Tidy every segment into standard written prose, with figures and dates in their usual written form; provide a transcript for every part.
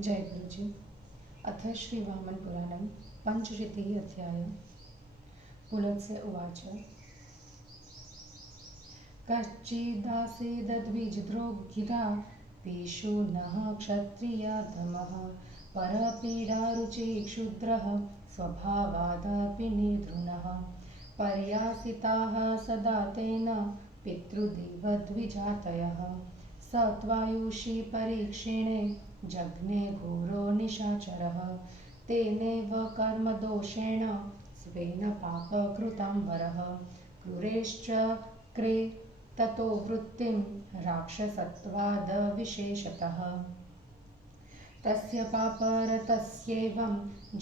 जय गुरुजी। अथ श्री वामन पुराणं पंचशीतिः अध्याय। पुलत्स्य उवाच। कश्चिदासीद्विजद्रोगिधा पीशु नः क्षत्रियातमः परपीडारुचि क्षुद्रः स्वभावादपि निर्धृणः पर्यासिताः सदा तेन पितृदेवद्विजातयः स त्वायुषि परीक्षिणे जघ्ने घोरो निशाचरः तेनैव कर्मदोषेण स्वेन पापकृतं वरः क्रूरेश्च क्रे ततो वृत्तिं राक्षसत्वादविशेषतः तस्य पापरतस्येवं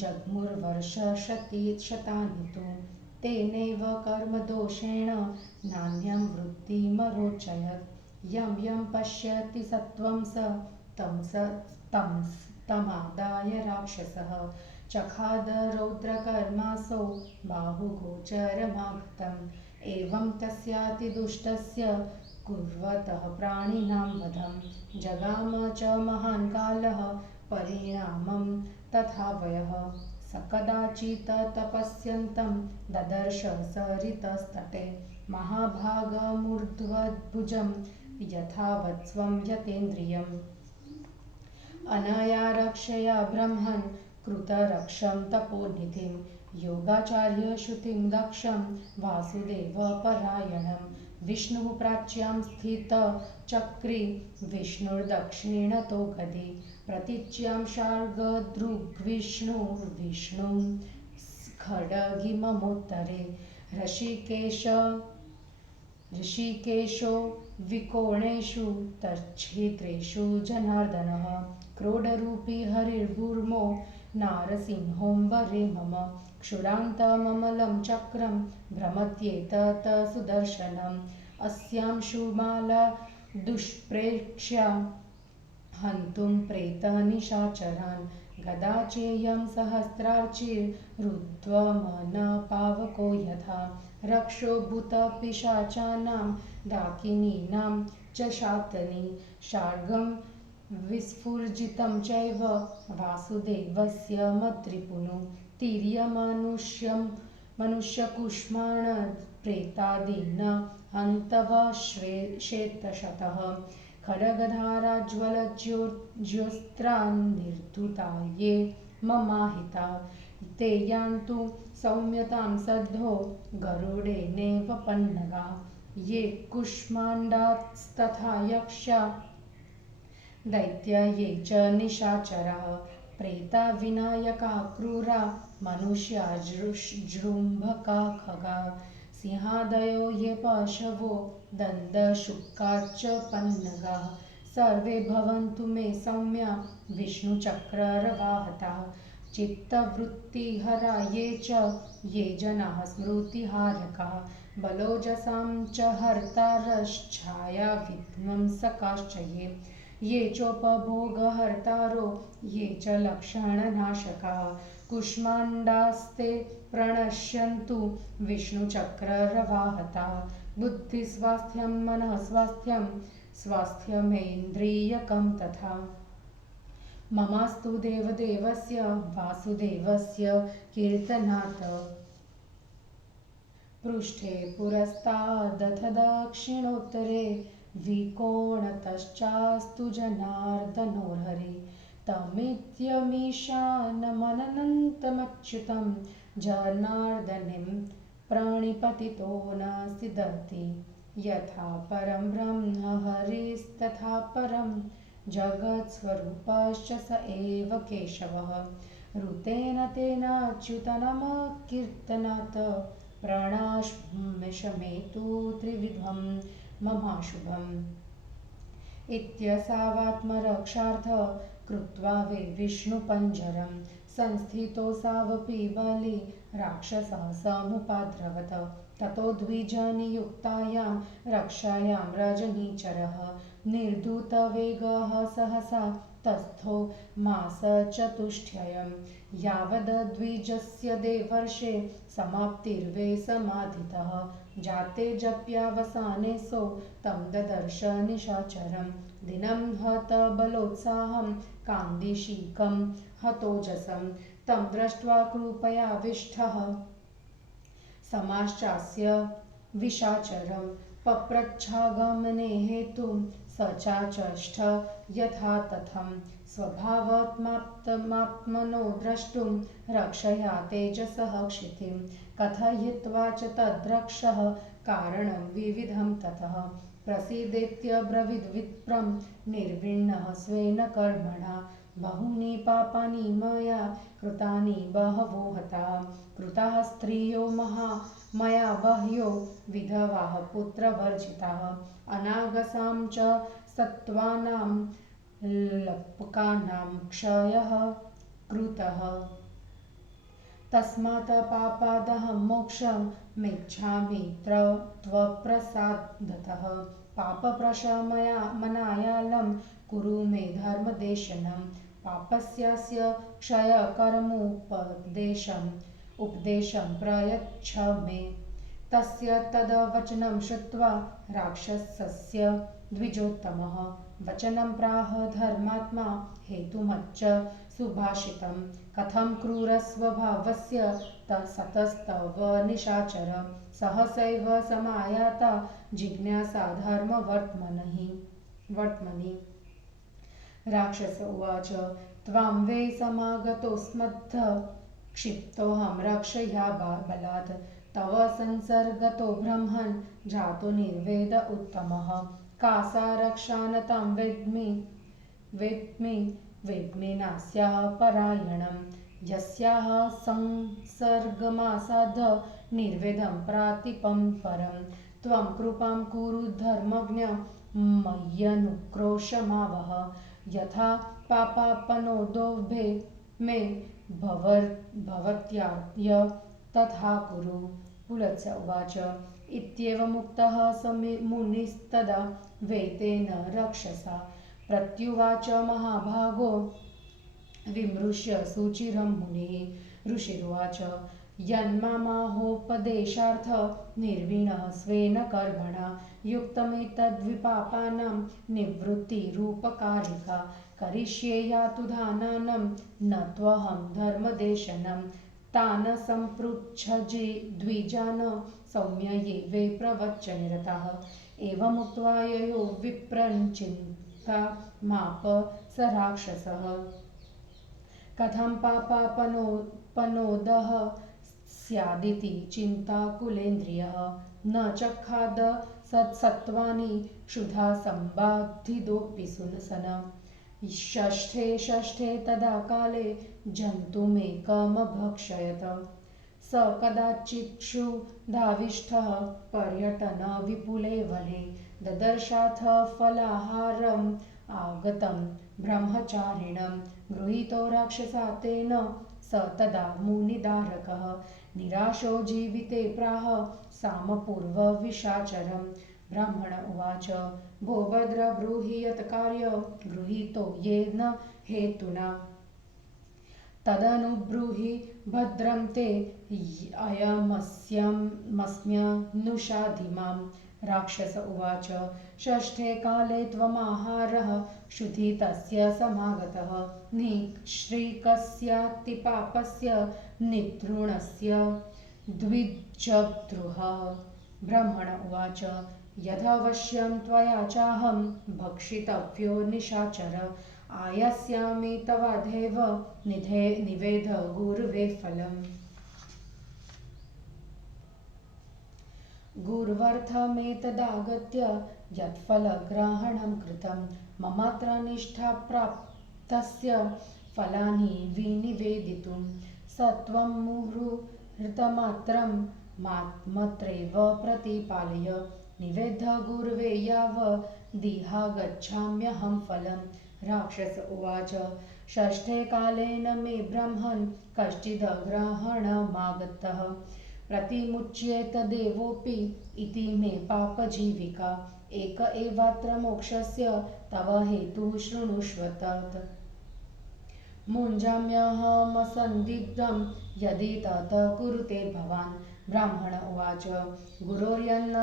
जग्मुर्वर्षशतानि तु तेनैव कर्मदोषेण नान्यं वृत्तिमरोचयत् यं यं पश्यति सत्वं स तमादाय राक्षसः चखाद रौद्रकर्मासौ बाहुगोचरमागतम् एवं तस्यातिदुष्टस्य कुर्वतः प्राणिनां वधं जगाम च महान् कालः परिणामं तथा वयः स कदाचित् तपस्यन्तं ददर्श सरितस्तटे महाभागमूर्ध्वभुजं यथावत्स्वं यतेन्द्रियम् अनया रक्षया ब्रह्मन् कृतरक्षं तपोनिधिं योगाचार्यश्रुतिं दक्षं वासुदेवपरायणं विष्णुः प्राच्यां स्थितचक्री विष्णुर्दक्षिणतो गदी प्रतीच्यां शार्ङ्गदृग्विष्णुर्विष्णुं खड्गिममोत्तरे ऋषिकेशो विकोणेषु तच्छिद्रेषु जनार्दनः क्रोडरूपी हरिर्भूर्मो नारसिंहोऽम्बरे मम क्षुरान्तममलं चक्रं भ्रमत्येतत् सुदर्शनम् अस्यां शुमाला दुष्प्रेक्ष्या हन्तुं प्रेतनिशाचरान् गदा चेयं सहस्रार्चिरुद्ध्वमनपावको यथा रक्षो भूतपिशाचानां डाकिनीनां च शातनी शार्ङ्गं विस्फुर्जितं चैव वासुदेवस्य मद्रिपुनु तिर्यमनुष्यकुष्माण्डप्रेतादीन् हन्तवश्वेतशतः खड्गधाराज्वलज्योस्त्रान् निर्धुता ये ममाहिता ते यान्तु सौम्यतां सद्धो गरुडेनैव पन्नगा ये कुष्माण्डास्तथा यक्षा दैत्या ये च निशाचराः प्रेता विनायका क्रूरा मनुष्या जृम्भका खगा सिंहादयो ये पशवो दन्तशुकाश्च पन्नगाः सर्वे भवन्तु मे सौम्या विष्णुचक्ररवाहताः चित्तवृत्तिहरा ये च ये जनाः स्मृतिहारकाः बलोजसां च हर्तारश्छाया विध्वंसकाश्च ये चोपभोगहर्तारो ये च लक्षणनाशकाः कुष्माण्डास्ते प्रणश्यन्तु विष्णुचक्ररवाहताः बुद्धिस्वास्थ्यं मनःस्वास्थ्यं स्वास्थ्यमेन्द्रियकं तथा ममास्तु देवदेवस्य वासुदेवस्य कीर्तनात् पृष्ठे पुरस्तादथ दक्षिणोत्तरे विकोणतश्चास्तु जनार्दनोर्हरि तमित्यमीशानमनन्तमच्युतं जनार्दनीं प्रणिपतितो न सिदति यथा परं ब्रह्म हरिस्तथा परं जगत्स्वरूपश्च स एव केशवः ऋतेन तेन अच्युतनमकीर्तनात् प्रणाश्मिषमेतु त्रिविधं ममाशुभम् इत्यसावात्मरक्षार्थ कृत्वा वे विष्णुपञ्जरं संस्थितो सावपि बलि राक्षसः समुपाद्रवत ततो द्विजनियुक्तायां रक्षायां रजनीचरः निर्धूतवेगः सहसा तस्थो मासचतुष्टयम् यावद्द्विजस्य देवर्षे समाप्तिर्वे समाधितः जाते जप्यावसाने सो तं ददर्श निशाचरं दिनं हतबलोत्साहं कान्दिशीकं हतोजसं तं दृष्ट्वा कृपयाविष्टः समाश्चास्य विशाचरं पप्रच्छागमने हेतुं स चाचष्ट यथा तथं स्वभावमात्मनो द्रष्टुं रक्षया तेजसः क्षितिं कथयित्वा च तद्रक्षः कारणं विविधं ततः प्रसीदेत्यब्रवीद्विप्रं निर्विण्णः स्वेन कर्मणा बहूनि पापानि मया कृतानि बहवो हताः कृताः स्त्रियो मया बह्यो विधवाः पुत्रवर्जिताः अनागसां च सत्त्वानां लपकानां क्षयः कृतः तस्मात् पापादहं मोक्षमेच्छामि त्वप्रसादतः पापप्रशमनायालं कुरु मे धर्मदेशनं पापस्यास्य क्षयकर्मुपदेशं प्रयच्छ मे तस्य तद्वचनं श्रुत्वा राक्षसस्य द्विजोत्तमः वचनं प्राह धर्मात्मा हेतुमच्च सुभाषितं कथं क्रूरस्वभावस्य सतस्तव निशाचर सहसैव समायाता जिज्ञासा धर्मवर्त्मनि राक्षस उवाच त्वां वै समागतोऽस्मद्ध क्षिप्तोऽहं रक्षया बलात् तव संसर्गतो ब्रह्मन् जातो निर्वेद उत्तमः का सा रक्षा न तं वेद्मि नास्याः परायणं यस्याः संसर्गमासाद् निर्वेदं प्रातिपं परं त्वं कृपां कुरु धर्मज्ञ मय्यनुक्रोशमावह यथा पापापनोदोभे मे भवत्याय तथा कुरु पुलत्स उवाच इत्येवमुक्तः स मुनिस्तदा वेतेन रक्षसा प्रत्युवाच महाभागो विमृश्य सुचिरं मुनिः ऋषिरुवाच यन्मामाहोपदेशार्थ निर्वीणः स्वेन कर्मणा युक्तमेतद्विपापानां निवृत्तिरूपकारिका करिष्ये यातु दानानं न त्वहं धर्मदेशनं तान् सम्पृच्छ द्विजान् सौम्य ये वे प्रवच्च निरताः एवमुक्त्वा ययो विप्रञ्चिन्तामाप स राक्षसः कथं पापापनोदः स्यादिति चिन्ताकुलेन्द्रियः न चखाद सत्सत्त्वानि क्षुधा सम्बाधितोऽपि सन षष्ठे तदा काले जन्तुमेकमभक्षयत स कदाचिक्षुधाविष्टः पर्यटन विपुले वने ददर्शाथ फलाहारम् आगतं ब्रह्मचारिणं गृहीतो राक्षसा तेन स तदा मुनिदारकः निराशो जीविते प्राह सामपूर्वविशाचरं ब्राह्मण उवाच भो भद्र ब्रूहि यत् कार्य गृहीतो येन हेतुना तदनुब्रूहि भद्रं ते अयमस्म्यनुषाधिमां राक्षस उवाच षष्ठे काले त्वमाहारः क्षुधितस्य समागतः निःश्रीकस्यातिपापस्य नितृणस्य द्विजद्रुहः ब्राह्मण उवाच यदवश्यं त्वया चाहं भक्षितव्यो निशाचर आयास्यामि तवादेव निवेद गुर्वे फलम् गुर्वर्थमेतदागत्य यत्फलग्रहणं कृतं ममात्र निष्ठा प्राप्तस्य फलानि विनिवेदितुं स त्वं मुहूर्तमात्रं मात्मत्रैव प्रतिपालय निवेद्य गुर्वे यावदिहा गच्छाम्यहं फलम् राक्षस उवाच षष्ठे कालेन मे ब्रह्मन् कश्चिदग्रहणमागतः प्रतिमुच्येत देवोऽपि इति मे पापजीविका एक एवात्र मोक्षस्य तव हेतुः शृणुष्व तत् मुञ्जाम्यहमसन्दिग्धं यदि तत् कुरुते भवान्। ब्राह्मण उवाच गुरोर्यन्न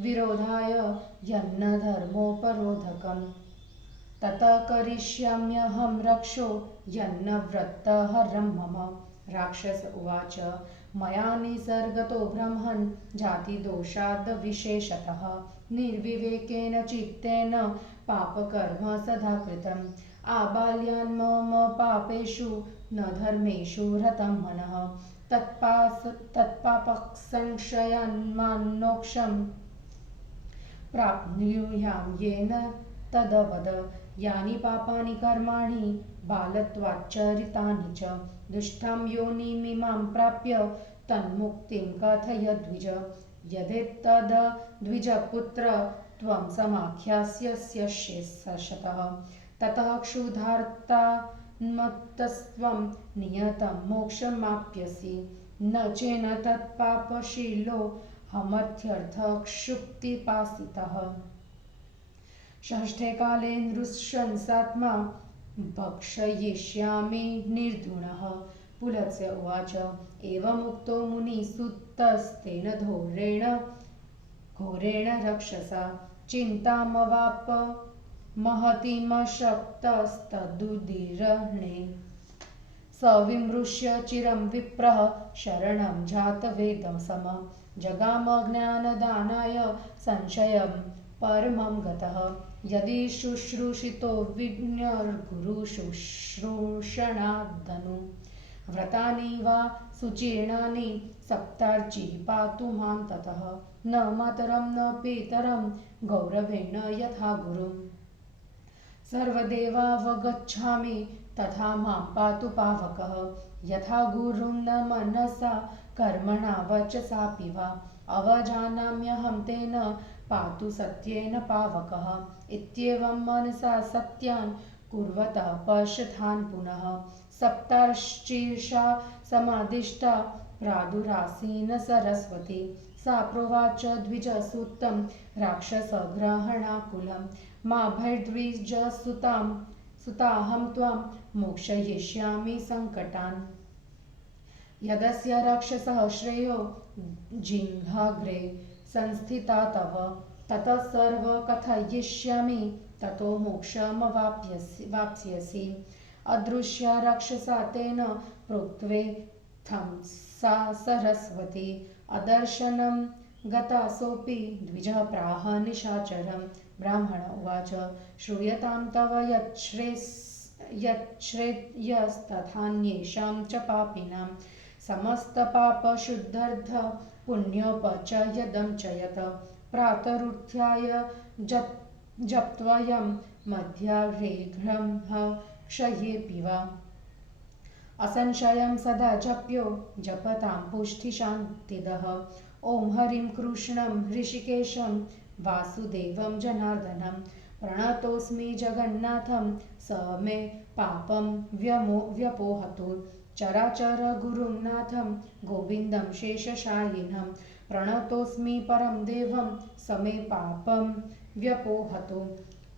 विरोधाय यन्न धर्मोपरोधकम् तत करिष्याम्यहं रक्षो यन्न व्रतहरं मम। राक्षस उवाच मया निसर्गतो ब्रह्मन् जातिदोषाद्विशेषतः निर्विवेकेन चित्तेन पापकर्म सदा कृतम्। आबाल्यान् मम पापेषु न धर्मेषु रतं मनः तत्पापसंशयान्मान्मोक्षं प्राप्नुयां येन तदवद। यानि पापानि कर्माणि बालत्वाच्चरितानि च दुष्टां योनिमिमां प्राप्य तन्मुक्तिं कथय द्विज। यदेतद् द्विजपुत्र त्वं समाख्यास्यस्य ततः क्षुधार्तान्मत्तस्त्वं नियतं मोक्षमाप्स्यसि न चेन तत्पापशीलो हमत्यर्थक्षुप्तिपासितः। षष्ठे काले नृशंसात्मा भक्षयिष्यामि निर्धुनः। पुलत्स्य उवाच एवमुक्तो मुनिसुतस्तेन घोरेण रक्षसा चिन्तामवाप महतीमशक्तस्तदुदीर्णे। स विमृश्य चिरं विप्रः शरणं जातवेदसम जगामज्ञानदानाय संशयं परमं गतः। यदि शुश्रूषितो विज्ञर्गुरुशुश्रूषणादनु व्रतानि वा सुचीर्णानि सप्तार्ची पातु मां ततः। न मातरं न पितरं गौरवेण यथा गुरुम् सर्वदेवावगच्छामि तथा मां पातु पावकः। यथा गुरुं न मनसा कर्मणा वचसापि वा अवजानाम्यहं तेन पातु सत्येन पावकः। इत्येवं मनसा सत्यान् कुर्वतः पश्यथान् पुनः सप्तार्चीर्षा समादिष्टा प्रादुरासीन सरस्वती। सा प्रोवाच द्विजसुतं राक्षसग्रहणाकुलं मा भयद्विजसुताहं त्वां मोक्षयिष्यामि सङ्कटान्। यदस्य राक्षसः श्रेयो जिह्वाग्रे संस्थिता तव ततः सर्वकथयिष्यामि ततो मोक्षमवाप्स्यसि। अदृश्या राक्षसा तेन प्रोक्त्वेत्थं सा सरस्वती अदर्शनं गतासोऽपि द्विजः प्राह निशाचरम्। ब्राह्मण उवाच श्रूयतां तव यच्छ्रेयस्तथान्येषां च पापिनां समस्तपापशुद्धर्थ पुण्योपचयदं च यत् प्रातरुत्थाय जप्त्वयं मध्याह्ने क्षयेऽपि वा असंशयं सदा जप्यो जपतां पुष्टिशान्तिदः। ॐ हरिं कृष्णं हृषिकेशं वासुदेवं जनार्दनं प्रणतोऽस्मि जगन्नाथं स मे पापं व्यपोहतु। चराचर गुरुं नाथं गोविन्दं शेषशायिनं प्रणतोऽस्मि परं देवं स मे पापं व्यपोहतु।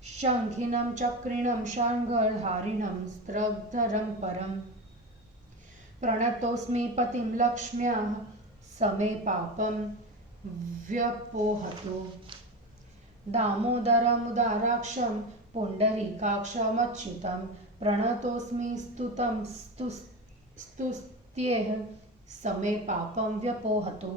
शङ्खिनं चक्रिणं शार्ङ्गधारिणं स्त्रग्धरं परं प्रणतोऽस्मि पतिं लक्ष्म्याः स मे पापं व्यपोहतु। दामोदरमुदाराक्षं पुण्डरीकाक्षमच्युतं प्रणतोऽस्मि स्तुतं स्तुत्येह स मे पापं व्यपोहतु।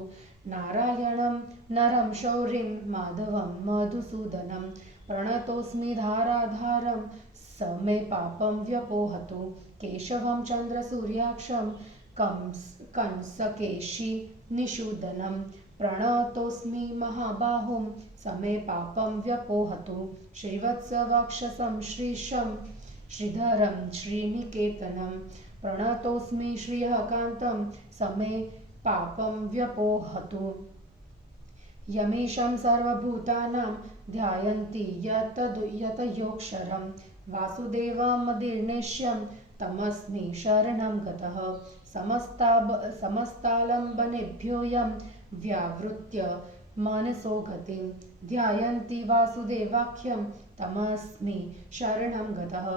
नारायणं नरं शौरिं माधवं मधुसूदनं प्रणतोऽस्मि धाराधारं स मे पापं व्यपोहतु। केशवं चन्द्रसूर्याक्षं कंसकेशी निषूदनं प्रणतोऽस्मि महाबाहुं स मे पापं व्यपोहतु। श्रीवत्सवक्षसं श्रीशं श्रीधरं श्रीनिकेतनं प्रणतोऽस्मि श्रियकान्तं स मे पापं व्यपोहतु। यमीशं सर्वभूतानां ध्यायन्ति यतयोऽक्षरं वासुदेवमदिर्नेश्यं तमस्मि शरणं गतः। समस्तालम्बनेभ्योऽयं व्यावृत्य मनसो गतिं ध्यायन्ति वासुदेवाख्यं तमस्मि शरणं गतः।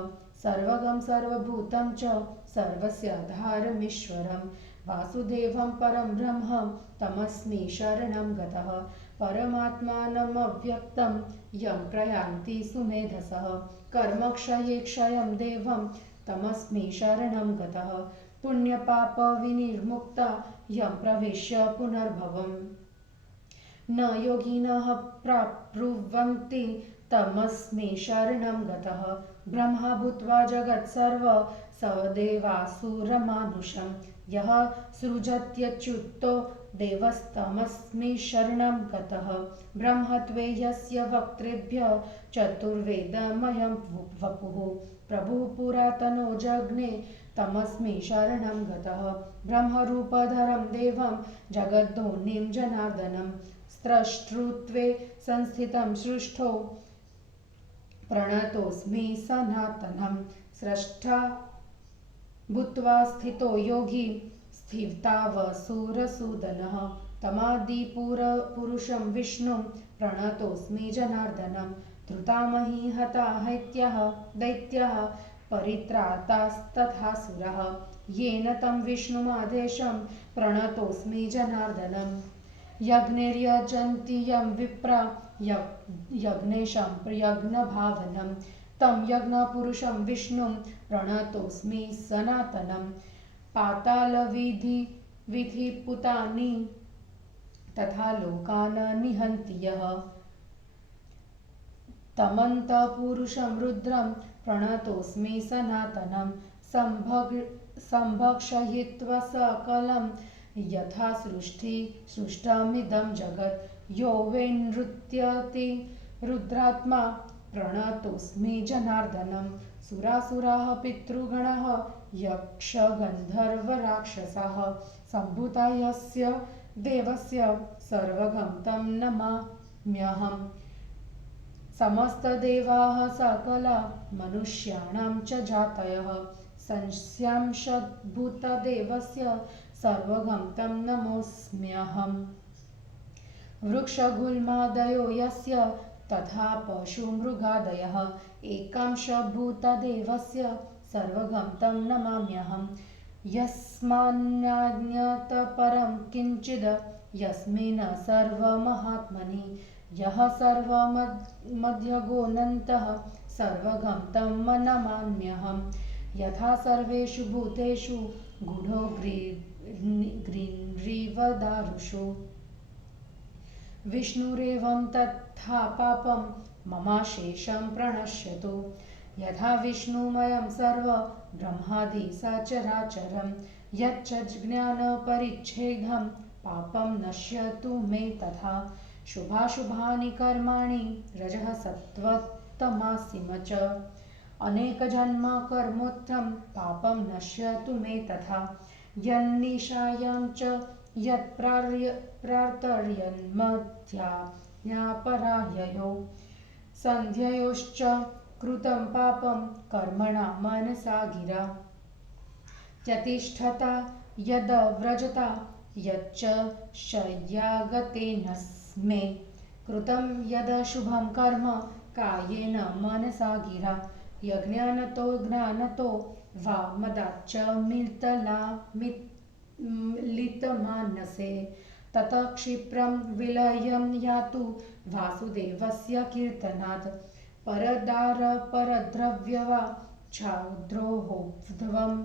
सर्वगं सर्वभूतं च सर्वस्य आधारमीश्वरं वासुदेवं परं ब्रह्म तमस्मि शरणं गतः परमात्मानमव्यक्तं यं प्रयान्ति सुमेधसः कर्मक्षये क्षयं देवं तमस्मि शरणं गतः पुण्यपापविनिर्मुक्ता यं प्रविश्य पुनर्भवम् न योगिनः प्राप्नुवन्ति तमस्मि शरणं गतः ब्रह्मा भूत्वा जगत्सर्व सदेवासुरमानुषं यः सृजत्यच्युतो देवस्तमस्मि शरणं गतः ब्रह्मत्वे यस्य वक्त्रेभ्य चतुर्वेदमयं वपुः प्रभुः पुरातनो जज्ञे तमस्मि शरणं गतः ब्रह्मरूपधरं देवं जगद्धोनिं जनार्दनं स्रष्टृत्वे संस्थितं सृष्टो प्रणतोऽस्मि सनातनं स्रष्टा भूत्वा स्थितो योगी स्थितावसुरसूदनः तमादिपुरुषं विष्णुं प्रणतोऽस्मि जनार्दनं धृतामहि हता दैत्यः परित्रातास्तथासुरः येन तं विष्णुमादेशं प्रणतोऽस्मि जनार्दनं यज्ञैर्यजन्ति यं विप्रा यज्ञेशं यज्ञभावनं तं यज्ञपुरुषं विष्णुं प्रणतोऽस्मि सनातनं पातालविधिपुतानि तथा लोकान् निहन्ति यः तमन्तपुरुषं रुद्रं प्रणतोऽस्मि सनातनं सम्भक्षयित्वा सकलं यथा सृष्टमिदं जगत् यो वैनृत्यति रुद्रात्मा प्रणतोऽस्मि जनार्दनं सुरासुराः पितृगणाः यक्षगन्धर्वराक्षसाः सम्भूता यस्य देवस्य सर्वगं तं नमाम्यहम् समस्तदेवाः सकला मनुष्याणां च जातयः संस्यांशद्भूतदेवस्य सर्वगं तं नमोऽस्म्यहम् वृक्षगुल्मादयो यस्य तथा पशुमृगादयः एकांशभूतदेवस्य सर्वगं तं नमाम्यहम् यस्मान्नान्यत् परं किञ्चिद् यस्मिन् सर्वमहात्मनि यः सर्वमध्यगोऽनन्तः सर्वगं तं नमाम्यहम् यथा सर्वेषु भूतेषु गूढो ग्रीन्रीवदारुषु विष्णुरेवं तथा पापं ममाशेषं प्रणश्यतु यथा विष्णुमयं सर्व ब्रह्मादि सचराचरं यच्च ज्ञानपरिच्छेदं पापं नश्यतु मे तथा शुभाशुभानि कर्माणि रजः सत्त्वतमासिम च अनेकजन्म कर्मोत्थं पापं नश्यतु मे तथा यन्निशायां च यत्प्रार्थयन्मध्यापराह्ययो सन्ध्ययोश्च कृतं पापं कर्मणा मनसा गिरा त्यतिष्ठता यद्व्रजता यच्च शय्यागतेन स्मे कृतं यदशुभं कर्म कायेन मनसा गिरा यज्ञानतो ज्ञानतो वा मदाच्च लितमानसे ततः क्षिप्रं विलयं यातु वासुदेवस्य कीर्तनात् परद्रव्य वा क्षौद्रोहोद्भवं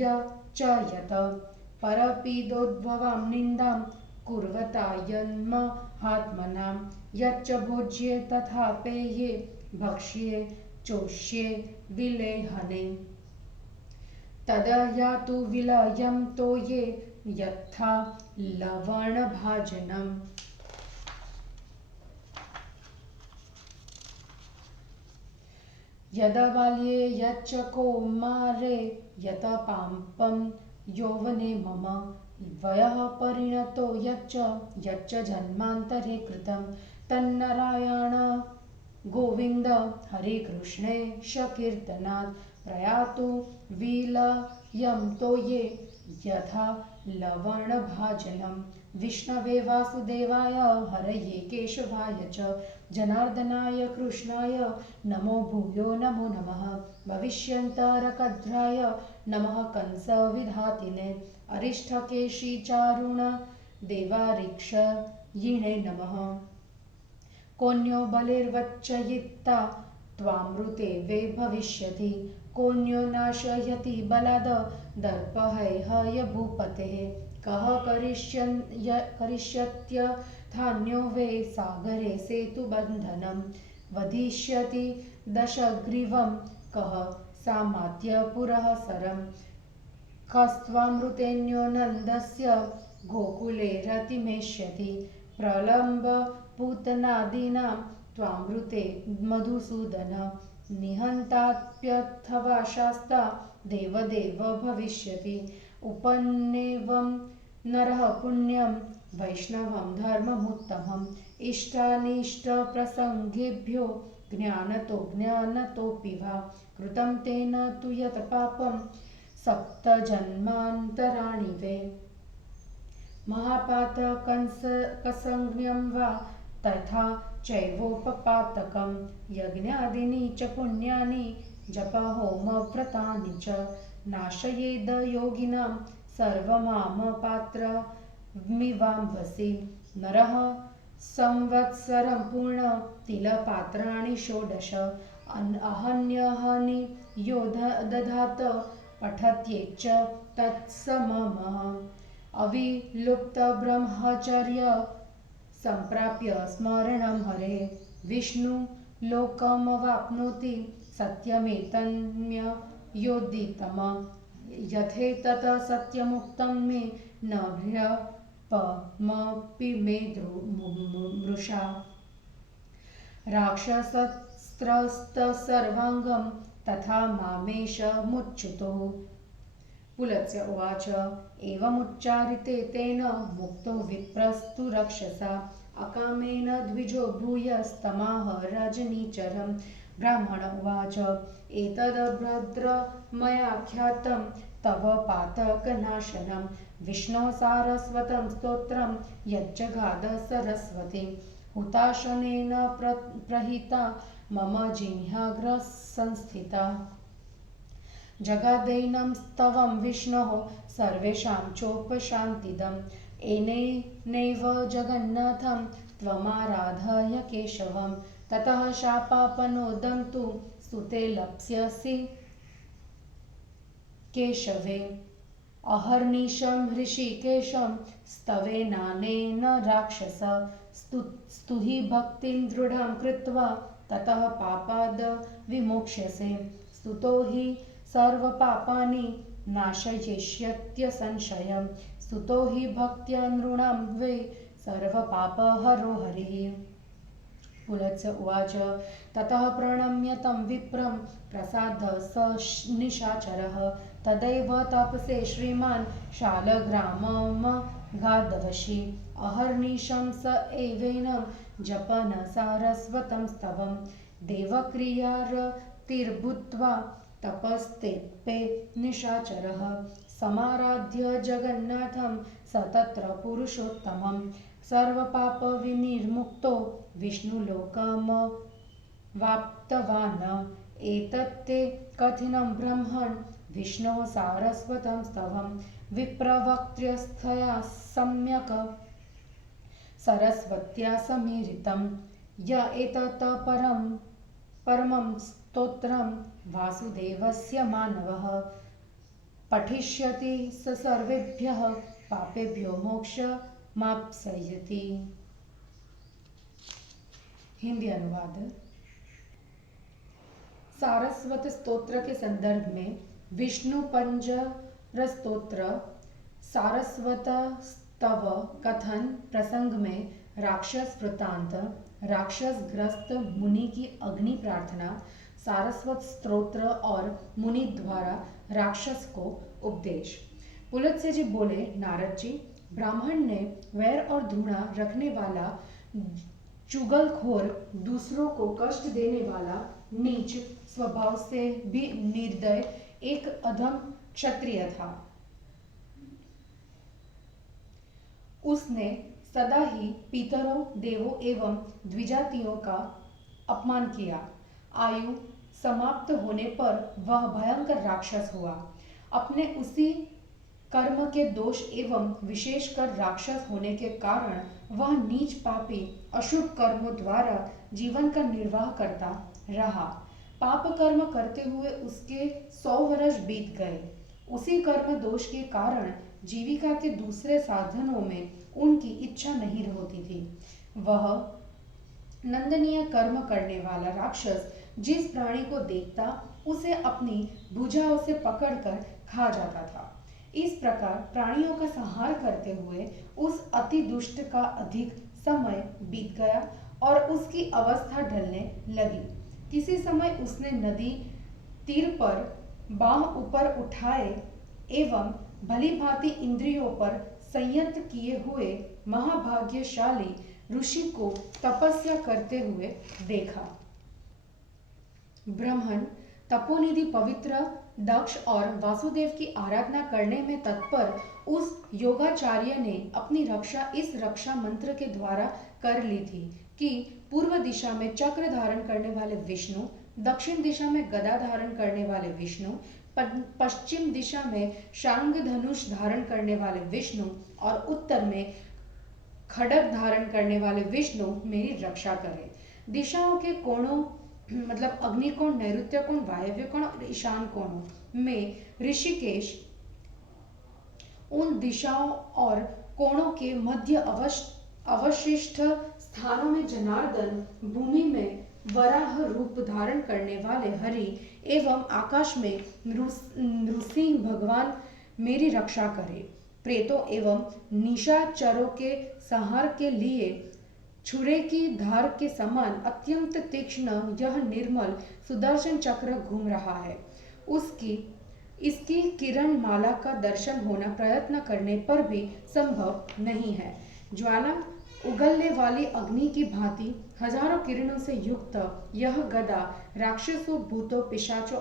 च यत् परपीदोद्भवां निन्दां कुर्वता यन्महात्मनां यच्च भोज्ये तथा पेये भक्ष्ये चोष्ये विलेहने तद यातु विलयं तोये यथा लवणभाजनम् यद बाल्ये यच्च कौमारे यत पापं यौवने मम वयः परिणतो यच्च जन्मान्तरे कृतं तन्नारायण गोविन्द हरे कृष्णेश कीर्तनात् प्रयातु विलयं तोये यथा लवणभाजनं विष्णवे वासुदेवाय हरये केशवाय च जनार्दनाय कृष्णाय नमो भूयो नमो नमः। भविष्यन्तरकद्राय नमः कंसविधातिने अरिष्ठकेशीचारुण देवारीक्षयिणे नमः। कोऽन्यो बलिर्वच्चयित्ता त्वामृते वे भविष्यति कोऽन्यो नाशयति बलाद दर्पहैहय भूपतेः कः करिष्यत्यथान्यो वे सागरे सेतुबन्धनं वधिष्यति दशग्रीवं कः सामात्यपुरः सरं कस्त्वामृतेऽन्यो नन्दस्य गोकुले रतिमेष्यति प्रलम्ब पूतनादीनां त्वामृते मधुसूदन निहन्ताप्यथवा शास्ता देवदेव भविष्यति उपन्नेवं नरः पुण्यं वैष्णवं धर्ममुत्तमम् इष्टानिष्टप्रसङ्गेभ्यो ज्ञानतो ज्ञानतोऽपि वा कृतं तेन तु यत् पापं सप्तजन्मान्तराणि वे महापातकसंज्ञं वा तथा चैवोपपातकं यज्ञादीनि च पुण्यानि जपहोमव्रतानि च नाशयेद योगिनां सर्वमामपात्रमिवाम्भसि नरः संवत्सरं पूर्ण तिलपात्राणि 16 अहन्यहनि यो दधात पठत्येच तत्सममः अविलुप्तब्रह्मचर्य सम्प्राप्य स्मरणं हरे विष्णुलोकमवाप्नोति सत्यमेतन्मयोदितम् यथेतत् सत्यमुक्तं मे न भ्यपमपि मे मृषा राक्षसस्त्रस्तसर्वाङ्गं तथा मामेश मुच्युतो पुलत्स्य उवाच एवमुच्चारिते तेन मुक्तो विप्रस्तु रक्षसा अकामेन द्विजो भूयस्तमाह रजनीचरं ब्राह्मण उवाच एतद्भद्र मया ख्यातं तव पातकनाशनं विष्णोः सारस्वतं स्तोत्रं यज्जगाद सरस्वती हुताशनेन प्रहिता मम जिह्वाग्रसंस्थिता जगादैनं स्तवं विष्णोः सर्वेषां चोपशान्तिदम् एनेनैव जगन्नाथं त्वमाराधय केशवं ततः शापापनोदं तु स्तुते लप्स्यसि केशवे अहर्निशं हृषीकेशं स्तवेनानेन राक्षस स्तुहि भक्तिं दृढं कृत्वा ततः पापाद् विमोक्ष्यसे स्तुतो हि सर्वपापानि नाशयिष्यत्यसंशयं स्तुतो हि भक्त्या नृणां वै सर्वपापहरो हरिः पुलत्स्य उवाच ततः प्रणम्य तं विप्रं प्रसाद्य स निशाचरः तदैव तपसे श्रीमान् शालग्राममगादवशी अहर्निशं स एवेनं जपन् सारस्वतं स्तवं देवक्रियारतिर्भूत्वा तपस्तेऽप्ये निशाचरः समाराध्य जगन्नाथं स तत्र पुरुषोत्तमं सर्वपापविनिर्मुक्तो विष्णुलोकमवाप्तवान् एतत्ते कथिनं ब्रह्मन् विष्णोः सारस्वतं स्तवं विप्रवक्त्र्यस्थया सम्यक् सरस्वत्या समीरितं य एतत् परमं स्तोत्रं वासुदेवस्य मानवः पठिष्यति स सर्वेभ्यः पापेभ्यो मोक्षमाप्स्यति। हिंदी अनुवाद। सारस्वत स्तोत्र के संदर्भ में विष्णु पंजर स्तोत्र सारस्वत स्तव कथन प्रसंग में राक्षस वृतांत, राक्षस ग्रस्त मुनि की अग्नि प्रार्थना, सारस्वत स्तोत्र और मुनि द्वारा राक्षस को उपदेश। पुलत्स्य जी बोले, नारद जी, ब्राह्मण ने वैर और घृणा रखने वाला, चुगलखोर, दूसरों को कष्ट देने वाला, नीच स्वभाव से भी निर्दय एक अधम क्षत्रिय था। उसने सदा ही पितरों, देवों एवं द्विजातियों का अपमान किया। आयु समाप्त होने पर वह भयंकर राक्षस हुआ। अपने उसी कर्म के दोष एवं विशेषकर राक्षस होने के कारण वह नीच पापी अशुभ कर्मों द्वारा जीवन का निर्वाह करता रहा। पाप कर्म करते हुए उसके 100 वर्ष बीत गए। उसी कर्म दोष के कारण जीविका के दूसरे साधनों में उनकी इच्छा नहीं होती थी। वह नंदनीय कर्म करने वाला राक्षस जिस प्राणी को देखता उसे अपनी भुजाओं से पकड़कर खा जाता था। इस प्रकार प्राणियों का संहार करते हुए उस अति दुष्ट का अधिक समय बीत गया और उसकी अवस्था ढलने लगी। किसी समय उसने नदी तीर पर बाँह ऊपर उठाए एवं भली भांति इंद्रियों पर संयत किए हुए महाभाग्यशाली ऋषि को तपस्या करते हुए देखा। ब्राह्मण तपोनिधि पवित्र दक्ष और वासुदेव की आराधना करने में तत्पर उस योगाचार्य ने अपनी रक्षा इस रक्षा मंत्र के द्वारा कर ली थी कि पूर्व दिशा में चक्र धारण करने वाले विष्णु, दक्षिण दिशा में गदा धारण करने वाले विष्णु, पश्चिम दिशा में शांग धनुष धारण करने वाले विष्णु और उत्तर में खड्ग धारण करने वाले विष्णु मेरी रक्षा करें। दिशाओं के कोणों मतलब अग्निकोण, नैऋत्य कोण, वायव्य कोण और ईशान कोणों में ऋषिकेश, उन दिशाओं और कोणों के मध्य अवशिष्ट स्थानों में जनार्दन, भूमि में वराह रूप धारण करने वाले हरि एवं आकाश में नृसिंह भगवान मेरी रक्षा करे। प्रेतों एवं निशाचरों के संहार के लिए छुरे की धार के समान अत्यंत तीक्ष्ण यह निर्मल सुदर्शन चक्र घूम रहा है। इसकी किरण माला का दर्शन होना प्रयत्न करने पर भी संभव नहीं है। ज्वाला उगलने वाली अग्नि की भांति हजारों किरणों से युक्त यह गदा राक्षसों, भूतों, पिशाचों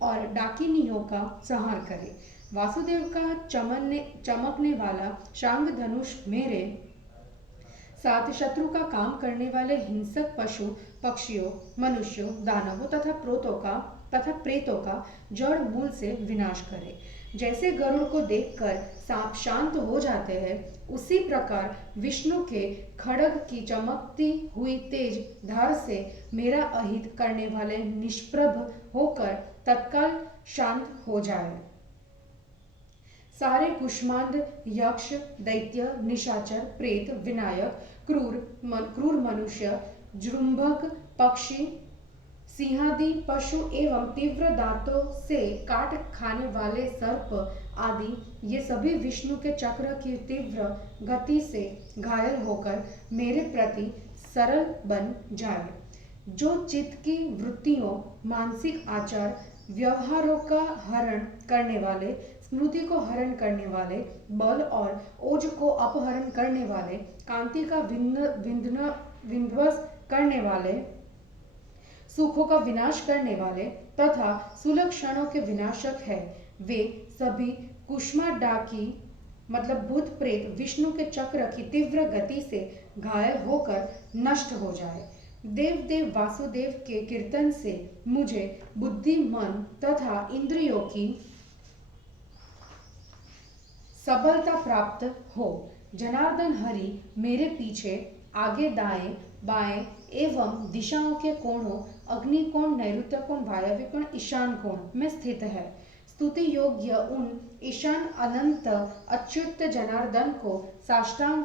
और डाकिनियों का संहार करे। वासुदेव का चमकने वाला शांग धनुष मेरे साथ शत्रु का काम करने वाले हिंसक पशु, पक्षियों, मनुष्यों, दानवों तथा प्रेतों का जड़ मूल से विनाश करे। जैसे गरुड़ को देखकर सांप शांत हो जाते हैं, उसी प्रकार विष्णु के खड्ग की चमकती हुई तेज धार से मेरा अहित करने वाले निष्प्रभ होकर तत्काल शांत हो जाए। सारे कुष्मांड, यक्ष, दैत्य, निशाचर, प्रेत, विनायक, क्रूर मनुष्य, जृंभक, पक्षी, सिंहादि पशु एवं तीव्र दांतों से काट खाने वाले सर्प आदि ये सभी विष्णु के चक्र की तीव्र गति से घायल होकर मेरे प्रति सरल बन जाए। जो चित्त की वृत्तियों, मानसिक आचार, व्यवहारों का हरण करने वाले, स्मृति को हरण करने वाले, बल और ओज को अपहरण करने वाले, कांति का विध्वंस करने वाले, सुखों का विनाश करने वाले तथा सुलक्षणों के विनाशक है, वे सभी कुष्मांडाकी मतलब भूत प्रेत विष्णु के चक्र की तीव्र गति से घायल होकर नष्ट हो जाए। देव वासुदेव के कीर्तन से मुझे बुद्धि, मन तथा इंद्रियों की सबलता प्राप्त हो। जनार्दन हरि मेरे पीछे, आगे, दाएं बाएं एवं दिशाओं के कोणों, अग्निकोण, नैऋत्य कोण, वायव्य कोण, ईशान कोण में स्थित है। स्तुति योग्य उन ईशान अनंत अच्युत जनार्दन को साष्टांग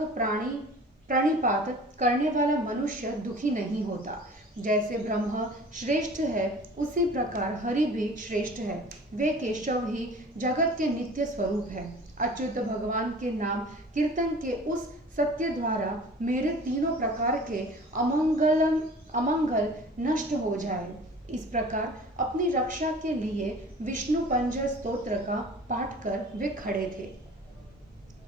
प्रणिपात करने वाला मनुष्य दुखी नहीं होता। जैसे ब्रह्म श्रेष्ठ है, उसी प्रकार हरि भी श्रेष्ठ है। वे केशव ही जगत के नित्य स्वरूप है। अच्युत भगवान के नाम कीर्तन के उस सत्य द्वारा मेरे तीनों प्रकार के अमंगल नष्ट हो जाए। इस प्रकार अपनी रक्षा के लिए विष्णु पंजर स्तोत्र का पाठ कर वे खड़े थे।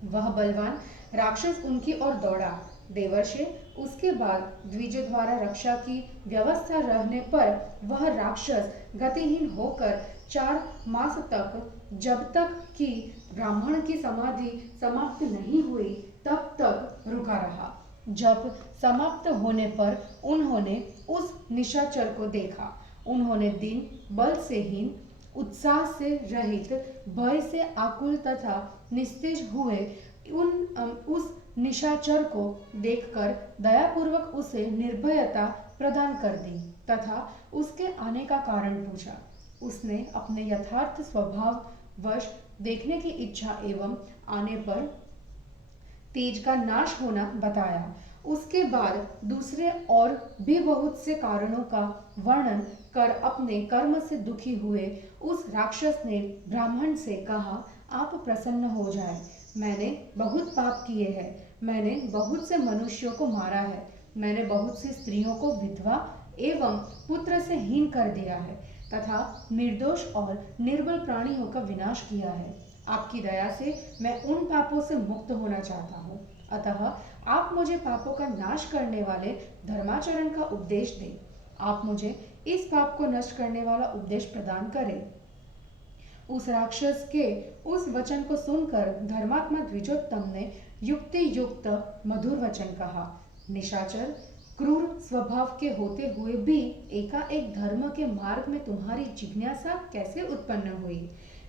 वह बलवान राक्षस उनकी ओर दौड़ा। देवर्षि उसके बाद द्विज द्वारा रक्षा की व्यवस्था रहने पर वह राक्षस गतिहीन होकर 4 मास तक, जब तक कि ब्राह्मण की समाधि समाप्त नहीं हुई तब तक रुका रहा। जब समाप्त होने पर उन्होंने उस निशाचर को देखा। उन्होंने दिन बल से हीन, उत्साह से रहित, भय से आकुल तथा निस्तेज हुए उस निशाचर को देखकर दयापूर्वक उसे निर्भयता प्रदान कर दी तथा उसके आने का कारण पूछा। उसने अपने यथार्थ स्वभाव वश देखने की इच्छा एवं आने पर तेज का नाश होना बताया। उसके बाद दूसरे और भी बहुत से कारणों का वर्णन कर अपने कर्म से दुखी हुए उस राक्षस ने ब्राह्मण से कहा, आप प्रसन्न हो जाए। मैंने बहुत पाप किए हैं। मैंने बहुत से मनुष्यों को मारा है। मैंने बहुत सी स्त्रियों को विधवा एवं पुत्र से हीन कर दिया है तथा निर्दोष और निर्बल प्राणियों का विनाश किया है। आपकी दया से मैं उन पापों से मुक्त होना चाहता हूँ। अतः आप मुझे पापों का नाश करने वाले धर्माचरण का उपदेश दें। आप मुझे इस पाप को नष्ट करने वाला उपदेश प्रदान करें। उस राक्षस के उस वचन को सुनकर धर्मात्मा द्विजोत्तम ने युक्ति युक्त मधुर वचन कहा। निशाचर, क्रूर स्वभाव के होते हुए भी एकाएक धर्म के मार्ग में तुम्हारी जिज्ञासा कैसे उत्पन्न हुई?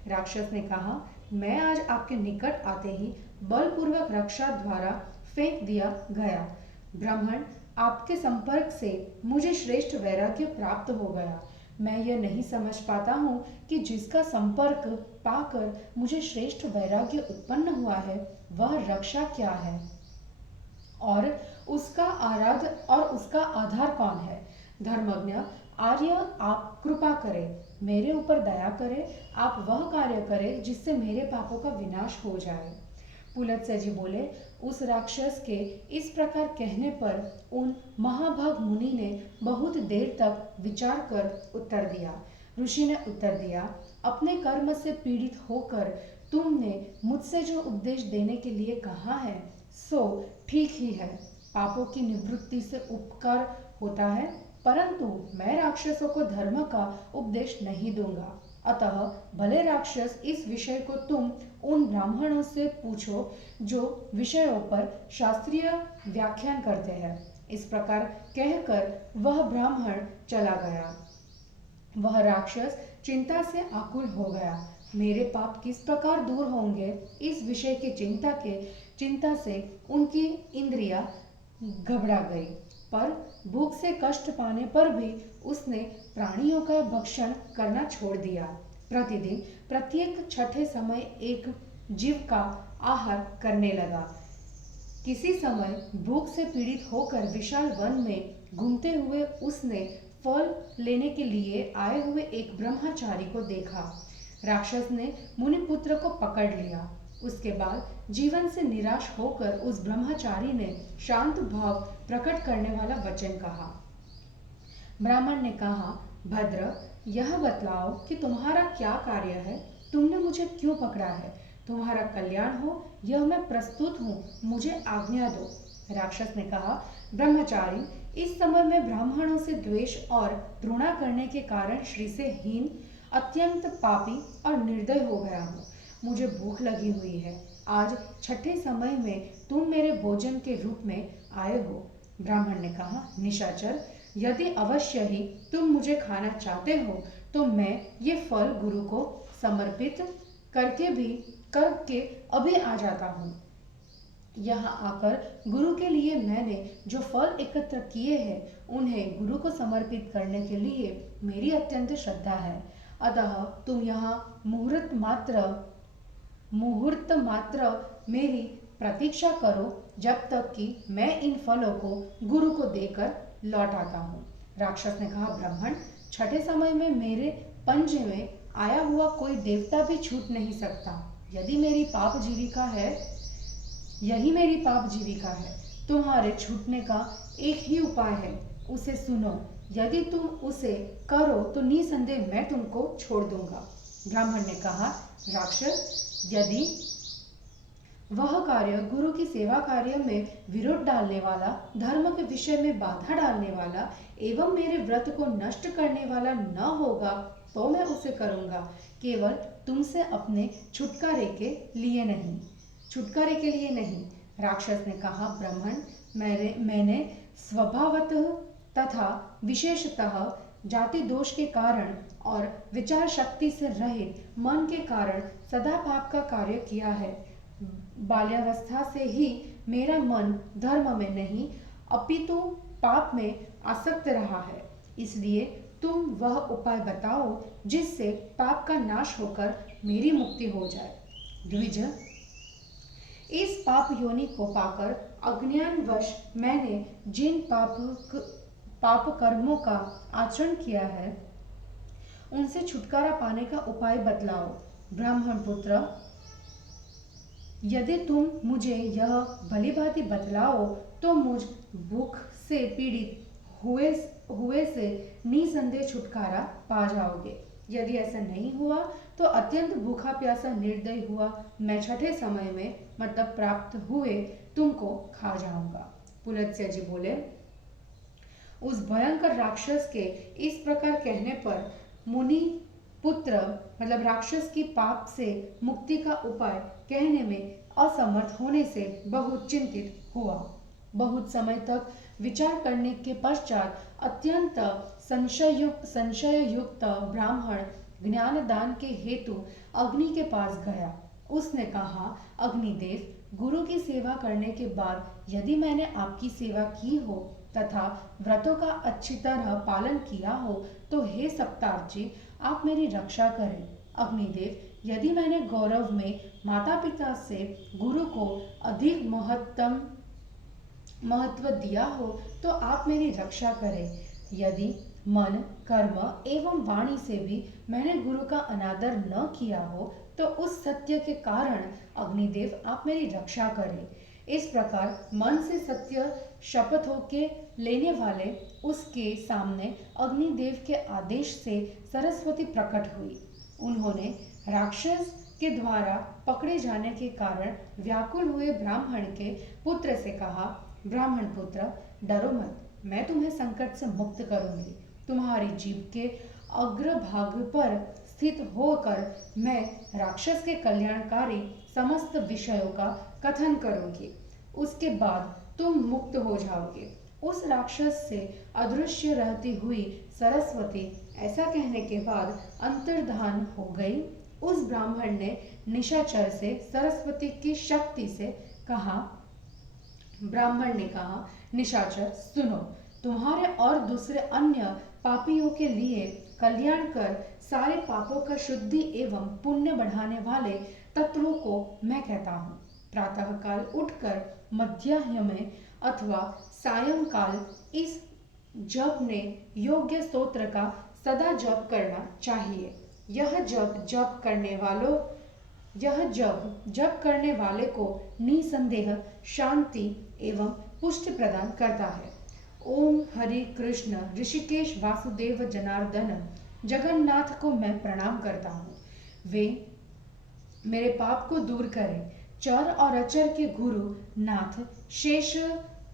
राक्षस ने कहा, मैं आज आपके निकट आते ही बलपूर्वक रक्षा द्वारा फेंक दिया गया। ब्राह्मण, आपके संपर्क से मुझे श्रेष्ठ वैराग्य प्राप्त हो गया। मैं यह नहीं समझ पाता हूँ कि जिसका संपर्क पाकर मुझे श्रेष्ठ वैराग्य उत्पन्न हुआ है वह रक्षा क्या है और उसका आधार कौन है? धर्मज्ञ आर्य, आप कृपा करें, मेरे ऊपर दया करें। आप वह कार्य करें जिससे मेरे पापों का विनाश हो जाए। पुलत्स्य जी बोले, उस राक्षस के इस प्रकार कहने पर उन महाभाग मुनि ने बहुत देर तक विचार कर उत्तर दिया। ऋषि ने उत्तर दिया, अपने कर्म से पीड़ित होकर तुमने मुझसे जो उपदेश देने के लिए कहा है सो ठीक ही है। पापों की निवृत्ति से उपकार होता है, परंतु मैं राक्षसों को धर्म का उपदेश नहीं दूंगा। अतः भले राक्षस, इस विषय को तुम उन ब्राह्मणों से पूछो जो विषयों पर शास्त्रीय व्याख्यान करते हैं। इस प्रकार कहकर वह ब्राह्मण चला गया। वह राक्षस चिंता से आकुल हो गया। मेरे पाप किस प्रकार दूर होंगे, इस विषय की चिंता से उनकी इंद्रियां घबरा गई। पर भूख से कष्ट पाने पर भी उसने प्राणियों का भक्षण करना छोड़ दिया। प्रतिदिन प्रत्येक छठे समय एक जीव का आहार करने लगा। किसी समय भूख से पीड़ित होकर विशाल वन में घूमते हुए उसने फल लेने के लिए आए हुए एक ब्रह्मचारी को देखा। राक्षस ने मुनिपुत्र को पकड़ लिया। उसके बाद जीवन से निराश होकर उस ब्रह्मचारी ने शांत भाव प्रकट करने वाला वचन कहा। ब्राह्मण ने कहा, भद्र, यह बतलाओ कि तुम्हारा क्या कार्य है? तुमने मुझे क्यों पकड़ा है? तुम्हारा कल्याण हो यह मैं प्रस्तुत हूँ, मुझे आज्ञा दो। राक्षस ने कहा, ब्रह्मचारी, इस समय मैं ब्राह्मणों से द्वेष और घृणा करने के कारण श्री से हीन, अत्यंत पापी और निर्दय हो गया हूँ। मुझे भूख लगी हुई है। आज छठे समय में तुम मेरे भोजन के रूप में आए हो। ब्राह्मण ने कहा, निशाचर, यदि अवश्य ही तुम मुझे खाना चाहते हो तो मैं ये फल गुरु को समर्पित करके अभी आ जाता हूँ। यहाँ आकर गुरु के लिए मैंने जो फल एकत्र किए हैं उन्हें गुरु को समर्पित करने के लिए मेरी अत्यंत श्रद्धा है। अतः तुम यहाँ मुहूर्त मात्र मेरी प्रतीक्षा करो, जब तक कि मैं इन फलों को गुरु को देकर लौट आता हूँ। राक्षस ने कहा, ब्राह्मण, छठे समय में मेरे पंजे में आया हुआ कोई देवता भी छूट नहीं सकता। यही मेरी पाप जीविका है। तुम्हारे छूटने का एक ही उपाय है, उसे सुनो। यदि तुम उसे करो तो निसंदेह मैं तुमको छोड़ दूंगा। ब्राह्मण ने कहा, राक्षस, यदि वह कार्य गुरु की सेवा कार्य में विरोध डालने वाला, धर्म के विषय में बाधा डालने वाला एवं मेरे व्रत को नष्ट करने वाला न होगा तो मैं उसे करूँगा, केवल तुमसे अपने छुटकारे के लिए नहीं। राक्षस ने कहा, ब्राह्मण, मैंने स्वभावतः तथा विशेषतः जाति दोष के कारण और विचार शक्ति से रहित मन के कारण सदा पाप का कार्य किया है। बाल्यावस्था से ही मेरा मन धर्म में नहीं अपितु पाप में आसक्त रहा है। इसलिए तुम वह उपाय बताओ जिससे पाप का नाश होकर मेरी मुक्ति हो जाए। द्विज, इस पाप योनि को पाकर अज्ञानवश मैंने जिन पाप कर्मों का आचरण किया है उनसे छुटकारा पाने का उपाय बतलाओ। ब्राह्मण पुत्र, यदि तुम मुझे यह भली भांति बतलाओ तो मुझ भूख से पीड़ित हुए से निसंदेह छुटकारा पा जाओगे। यदि ऐसा नहीं हुआ तो अत्यंत भूखा प्यासा निर्दयी हुआ मैं छठे समय में मतलब प्राप्त हुए तुमको खा जाऊंगा। पुलत्स्य जी बोले, उस भयंकर राक्षस के इस प्रकार कहने पर मुनि पुत्र मतलब राक्षस की पाप से मुक्ति का उपाय कहने में असमर्थ होने से बहुत चिंतित हुआ। बहुत समय तक विचार करने के पश्चात अत्यंत संशय युक्त ब्राह्मण ज्ञानदान के हेतु अग्नि के पास गया। उसने कहा, अग्निदेव, गुरु की सेवा करने के बाद यदि मैंने आपकी सेवा की हो तथा व्रतों का अच्छी तरह पालन किया हो तो हे सप्तार्ची, आप मेरी रक्षा करें। अग्निदेव, यदि मैंने गौरव में माता पिता से गुरु को अधिक महत्व दिया हो तो आप मेरी रक्षा करें। यदि मन, कर्म एवं वाणी से भी मैंने गुरु का अनादर न किया हो तो उस सत्य के कारण अग्निदेव आप मेरी रक्षा करें। इस प्रकार मन से सत्य शपथों के लेने वाले उसके सामने अग्निदेव के आदेश से सरस्वती प्रकट हुई। उन्होंने राक्षस के द्वारा पकड़े जाने के कारण व्याकुल हुए ब्राह्मण के पुत्र से कहा, ब्राह्मण पुत्र, डरो मत, मैं तुम्हें संकट से मुक्त करूंगी। तुम्हारी जीभ के अग्रभाग पर स्थित होकर मैं राक्षस के कल्याणकारी समस्त विषयों का कथन करूंगी। उसके बाद तुम मुक्त हो जाओगे। उस राक्षस से अदृश्य रहती हुई सरस्वती ऐसा कहने के बाद अंतर्धान हो गई। उस ब्राह्मण ने निशाचर से सरस्वती की शक्ति से कहा, ब्राह्मण ने कहा, निशाचर सुनो, तुम्हारे और दूसरे अन्य पापियों के लिए कल्याण कर सारे पापों का शुद्धि एवं पुण्य बढ़ाने वाले तत्वों को मैं कहता हूँ। प्रातः काल उठकर मध्याह्न में अथवा सायंकाल इस जप ने योग्य स्तोत्र का सदा जप करना चाहिए। यह जप करने वाले को निसंदेह शांति एवं पुष्टि प्रदान करता है। ओम हरि कृष्ण ऋषिकेश वासुदेव जनार्दन जगन्नाथ को मैं प्रणाम करता हूँ। वे मेरे पाप को दूर करें। चर और अचर के गुरु नाथ शेष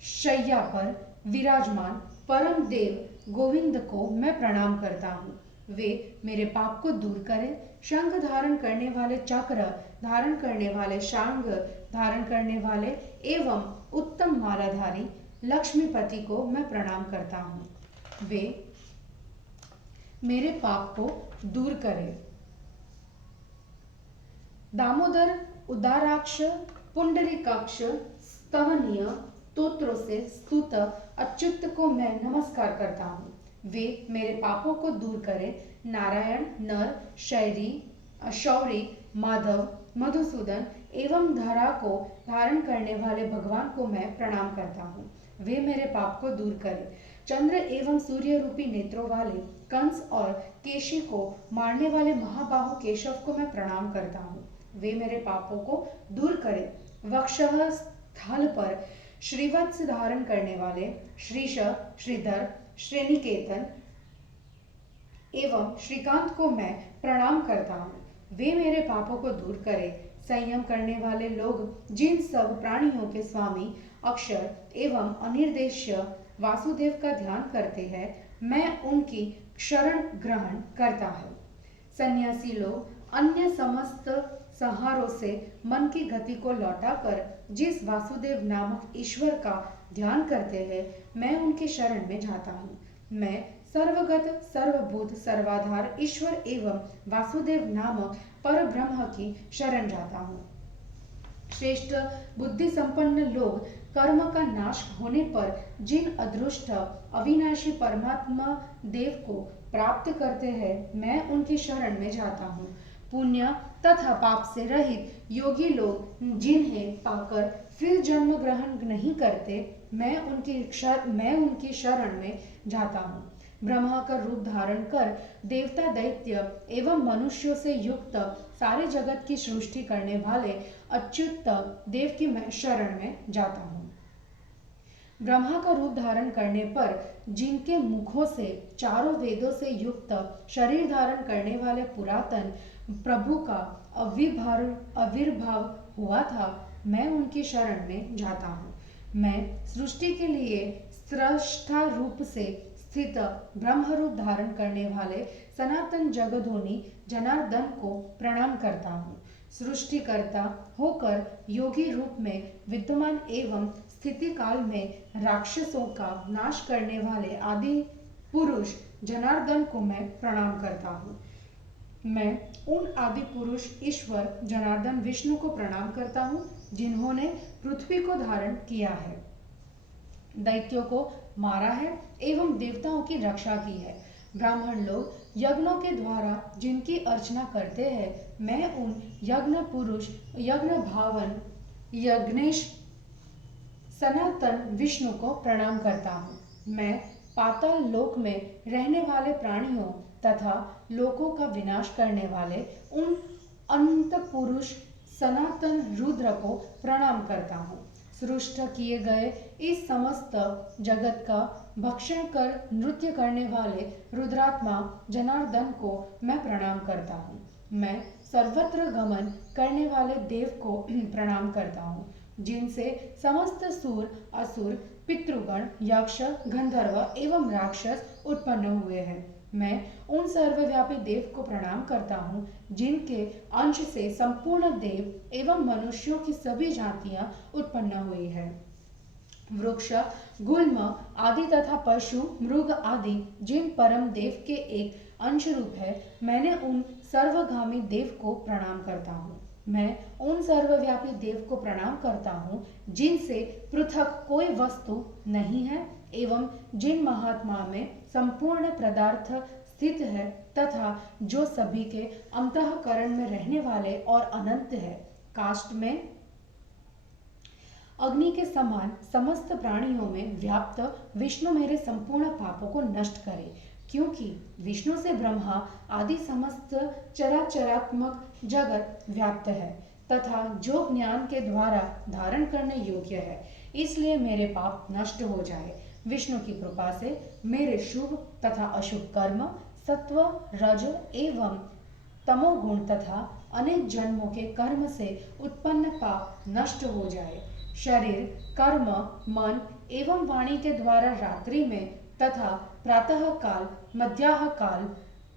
शैया पर विराजमान परम देव गोविंद को मैं प्रणाम करता हूँ। वे मेरे पाप को दूर करें। शंख धारण करने वाले, चक्र धारण करने वाले, शांग धारण करने वाले एवं उत्तम मालाधारी लक्ष्मीपति को मैं प्रणाम करता हूँ। वे मेरे पाप को दूर करें। दामोदर उदाराक्ष पुंडरीकाक्ष स्तवनीय स्तोत्रों से स्तुत अच्युत को मैं नमस्कार करता हूँ। वे मेरे पापों को दूर करें। नारायण, नर, शौरी, माधव, मधुसूदन एवं धरा को धारण करने वाले भगवान को मैं प्रणाम करता हूँ। वे मेरे पाप को दूर करें। चंद्र एवं सूर्य रूपी नेत्रों वाले कंस और केशी को मारने वाले महाबाहु केशव को मैं प्रणाम करता हूँ। वे मेरे पापों को दूर करें। वक्षः स्थल पर श्रीवत्स धारण करने वाले श्रीश, श्रीधर, श्रीनिकेतन एवं श्रीकांत को मैं प्रणाम करता हूँ। वे मेरे पापों को दूर करें। संयम करने वाले लोग जिन सब प्राणियों के स्वामी अक्षर एवं अनिर्देश्य वासुदेव का ध्यान करते हैं, मैं उनकी शरण ग्रहण करता हूँ। सन्यासी लोग अन्य समस्त संहारों से मन की गति को लौटाकर जिस वासुदेव नामक ईश्वर का ध्यान करते हैं, मैं उनके शरण में जाता हूँ। मैं सर्वगत सर्वभूत सर्वाधार ईश्वर एवं वासुदेव नामक पर ब्रह्म की शरण जाता हूँ। श्रेष्ठ बुद्धि संपन्न लोग कर्म का नाश होने पर जिन अदृष्ट अविनाशी परमात्मा देव को प्राप्त करते हैं, मैं उनकी शरण में जाता हूँ। पुण्य तथा पाप से रहित योगी लोग जिन्हें पाकर फिर जन्म ग्रहण नहीं करते, मैं उनकी शरण में जाता हूँ। ब्रह्मा का रूप धारण कर देवता दैत्य एवं मनुष्यों से युक्त सारे जगत की सृष्टि करने वाले अच्युत देव की मैं शरण में जाता हूँ। ब्रह्मा का रूप धारण करने पर जिनके मुखों से चारों वेदों से युक्त शरीर धारण करने वाले पुरातन प्रभु का आविर्भाव हुआ था, मैं उनकी शरण में जाता हूँ। मैं सृष्टि के लिए स्रष्टा रूप से स्थित ब्रह्म रूप धारण करने वाले सनातन जगधोनी जनार्दन को प्रणाम करता हूँ। सृष्टिकर्ता होकर योगी रूप में विद्यमान एवं स्थिति काल में राक्षसों का नाश करने वाले आदि पुरुष जनार्दन को मैं प्रणाम करता हूँ। मैं उन आदि पुरुष ईश्वर जनार्दन विष्णु को प्रणाम करता हूँ, जिन्होंने पृथ्वी को धारण किया है, दैत्यों को मारा है एवं देवताओं की रक्षा की है। ब्राह्मण लोग यज्ञों के द्वारा जिनकी अर्चना करते हैं, मैं उन यज्ञ पुरुष यज्ञ भावन यज्ञेश सनातन विष्णु को प्रणाम करता हूँ। मैं पाताल लोक में रहने वाले प्राणियों तथा लोकों का विनाश करने वाले उन अनंत पुरुष सनातन रुद्र को प्रणाम करता हूँ। सृष्ट किए गए इस समस्त जगत का भक्षण कर नृत्य करने वाले रुद्रात्मा जनार्दन को मैं प्रणाम करता हूँ। मैं सर्वत्र गमन करने वाले देव को प्रणाम करता हूँ, जिनसे समस्त सूर असुर पितृगण यक्ष गंधर्व एवं राक्षस उत्पन्न हुए हैं। मैं उन सर्वव्यापी देव को प्रणाम करता हूँ, जिनके अंश से संपूर्ण देव एवं मनुष्यों की सभी जातियां उत्पन्न हुई है। वृक्ष गुल्म आदि तथा पशु मृग आदि जिन परम देव के एक अंश रूप है, मैंने उन सर्वगामी देव को प्रणाम करता हूँ। मैं उन सर्वव्यापी देव को प्रणाम करता हूँ, जिनसे पृथक कोई वस्तु नहीं है एवं जिन महात्मा में संपूर्ण पदार्थ स्थित है तथा जो सभी के अंतःकरण में रहने वाले और अनंत है। काष्ठ में अग्नि के समान समस्त प्राणियों में व्याप्त विष्णु मेरे संपूर्ण पापों को नष्ट करे, क्योंकि विष्णु से ब्रह्मा आदि समस्त चराचरात्मक जगत व्याप्त है तथा जो ज्ञान के द्वारा धारण करने योग्य है, इसलिए मेरे पाप नष्ट हो जाए। विष्णु की कृपा से मेरे शुभ तथा अशुभ कर्म, सत्व रज एवं तमोगुण तथा अनेक जन्मों के कर्म से उत्पन्न पाप नष्ट हो जाए। शरीर, कर्म, मन एवं वाणी के द्वारा रात्रि में तथा प्रातः काल, मध्याह्न काल,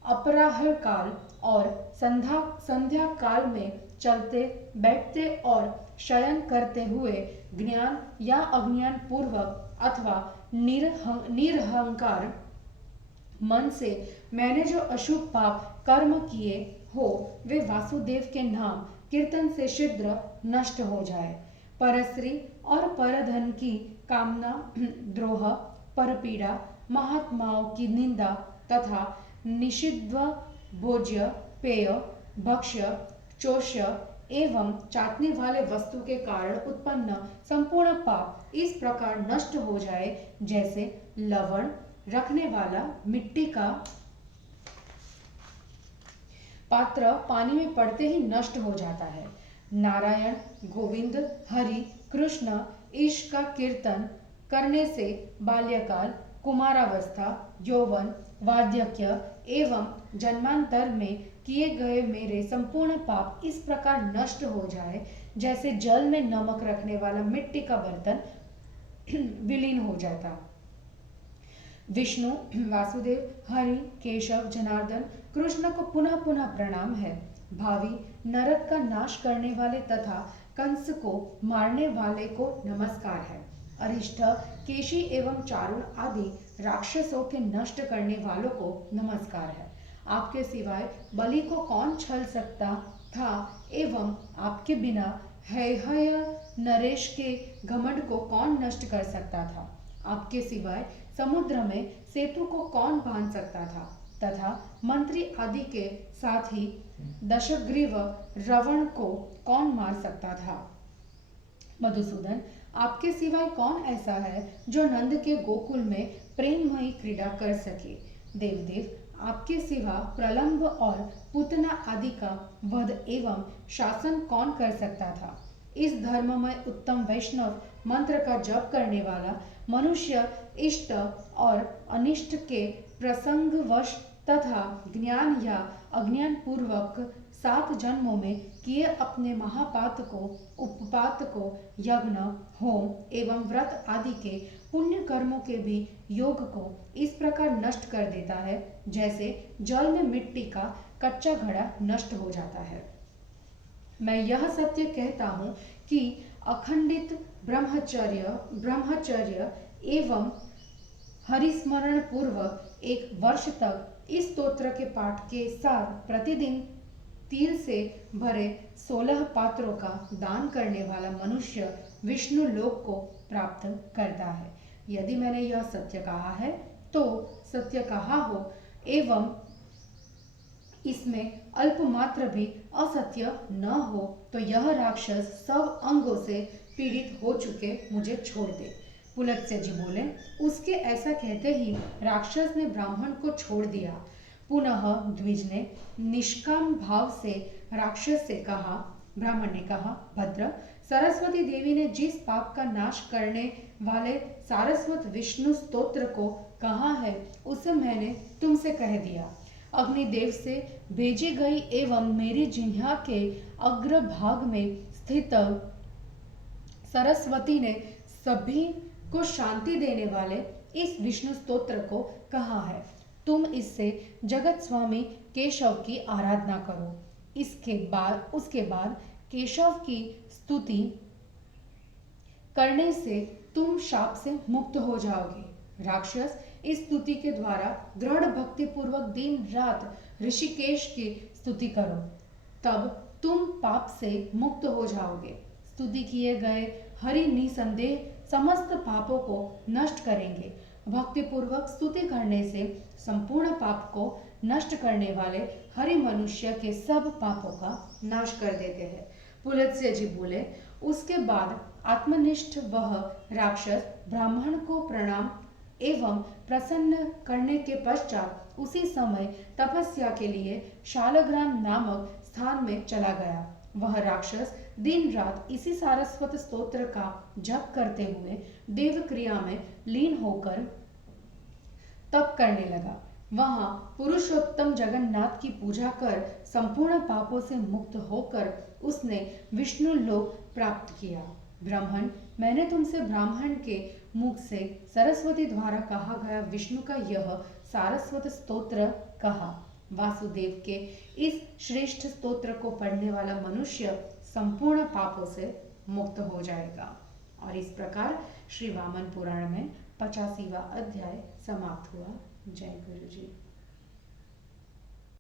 अपराह काल और संध्या काल में चलते बैठते और शयन करते हुए ज्ञान या अज्ञान पूर्वक अथवा निरहंकार मन से मैंने जो अशुभ पाप कर्म किए हो, वे वासुदेव के नाम कीर्तन से शीघ्र नष्ट हो जाए। परस्त्री और परधन की कामना, द्रोह, परपीड़ा, महात्माओं की निंदा तथा निषिद्ध भोज्य, पेय, भक्ष्य, चोष्य एवं चाटने वाले वस्तु के कारण उत्पन्न संपूर्ण पाप इस प्रकार नष्ट हो जाए, जैसे लवण रखने वाला मिट्टी का पात्र पानी में पड़ते ही नष्ट हो जाता है। नारायण, गोविंद, हरि, कृष्ण, ईश का कीर्तन करने से बाल्यकाल, कुमारावस्था, यौवन, वार्धक्य एवं जन्मांतर में किए गए मेरे संपूर्ण पाप इस प्रकार नष्ट हो जाए, जैसे जल में नमक रखने वाला मिट्टी का बर्तन विलीन हो जाता। विष्णु, वासुदेव, हरि, केशव, जनार्दन, कृष्ण को पुनः पुनः प्रणाम है। भावी नरक का नाश करने वाले तथा कंस को मारने वाले को नमस्कार है। अरिष्ठ, केशी एवं चारुण आदि राक्षसों के नष्ट करने वालों को नमस्कार है। आपके सिवाय बलि को कौन छल सकता था एवं आपके बिना हेहय नरेश के घमंड को कौन नष्ट कर सकता था। आपके सिवाय समुद्र में सेतु को कौन बांध सकता था तथा मंत्री आदि के साथ ही दशग्रीव रावण को कौन मार सकता था। मधुसूदन, आपके सिवाय कौन ऐसा है जो नंद के गोकुल में प्रेममयी क्रीड़ा कर सके। देवदेव, आपके सिवा प्रलंब और पुतना आदि का वध एवं शासन कौन कर सकता था। इस धर्ममय उत्तम वैष्णव मंत्र का जप करने वाला मनुष्य इष्ट और अनिष्ट के प्रसंगवश तथा ज्ञान या अज्ञान पूर्वक 7 जन्मों में किए अपने महापात को, उपपात को, यज्ञ, होम एवं व्रत आदि के पुण्य कर्मों के भी योग को इस प्रकार नष्ट कर देता है जैसे जल में मिट्टी का कच्चा घड़ा नष्ट हो जाता है। मैं यह सत्य कहता हूँ कि अखंडित ब्रह्मचर्य एवं हरिस्मरण पूर्वक 1 वर्ष तक इस स्तोत्र के पाठ के साथ प्रतिदिन तिल से भरे 16 पात्रों का दान करने वाला मनुष्य विष्णु लोक को प्राप्त करता है। यदि मैंने यह सत्य कहा है तो सत्य कहा हो एवं इसमें अल्पमात्र भी असत्य न हो तो यह राक्षस सब अंगों से पीड़ित हो चुके मुझे छोड़ दे। पुलत्स्य जी बोले, उसके ऐसा कहते ही राक्षस ने ब्राह्मण को छोड़ दिया। पुनः द्विज ने निष्काम भाव से राक्षस से कहा, ब्राह्मण ने कहा, भद्र, सरस्वती देवी ने जिस पाप का नाश करने वाले सारस्वत विष्णु स्तोत्र को कहा है उसे मैंने तुमसे कह दिया। अग्निदेव से भेजी गई एवं मेरी जिह्वा के अग्रभाग में स्थित सरस्वती ने सभी को शांति देने वाले इस विष्णु स्तोत्र को कहा है। तुम इससे जगत स्वामी केशव की आराधना करो। उसके बाद केशव की स्तुति करने से तुम शाप से मुक्त हो जाओगे। राक्षस, इस स्तुति के द्वारा दृढ़ भक्ति पूर्वक दिन रात ऋषिकेश की स्तुति करो, तब तुम पाप से मुक्त हो जाओगे। स्तुति किए गए हरि निसंदेह समस्त पापों को नष्ट करेंगे। भक्ति पूर्वक स्तुति करने से संपूर्ण पाप को नष्ट करने वाले हरि मनुष्य के सब पापों का नाश कर देते हैं। पुलत्स्य जी बोले, उसके बाद आत्मनिष्ठ वह राक्षस ब्राह्मण को प्रणाम एवं प्रसन्न करने के पश्चात उसी समय तपस्या के लिए शालग्राम नामक स्थान में चला गया। वह राक्षस दिन रात इसी सारस्वत स्तोत्र का जप करते हुए देव क्रिया में लीन होकर तप करने लगा। वहां पुरुषोत्तम जगन्नाथ की पूजा कर संपूर्ण पापों से मुक्त होकर उसने विष्णु लोक प्राप्त किया। ब्राह्मण, मैंने तुमसे ब्राह्मण के मुख से सरस्वती द्वारा कहा गया विष्णु का यह सारस्वत स्तोत्र कहा। वासुदेव के इस श्रेष्ठ स्तोत्र को पढ़ने वाला मनुष्य संपूर्ण पापों से मुक्त हो जाएगा। और इस प्रकार श्री वामन पुराण में 85वां अध्याय समाप्त हुआ। जय गुरु जी।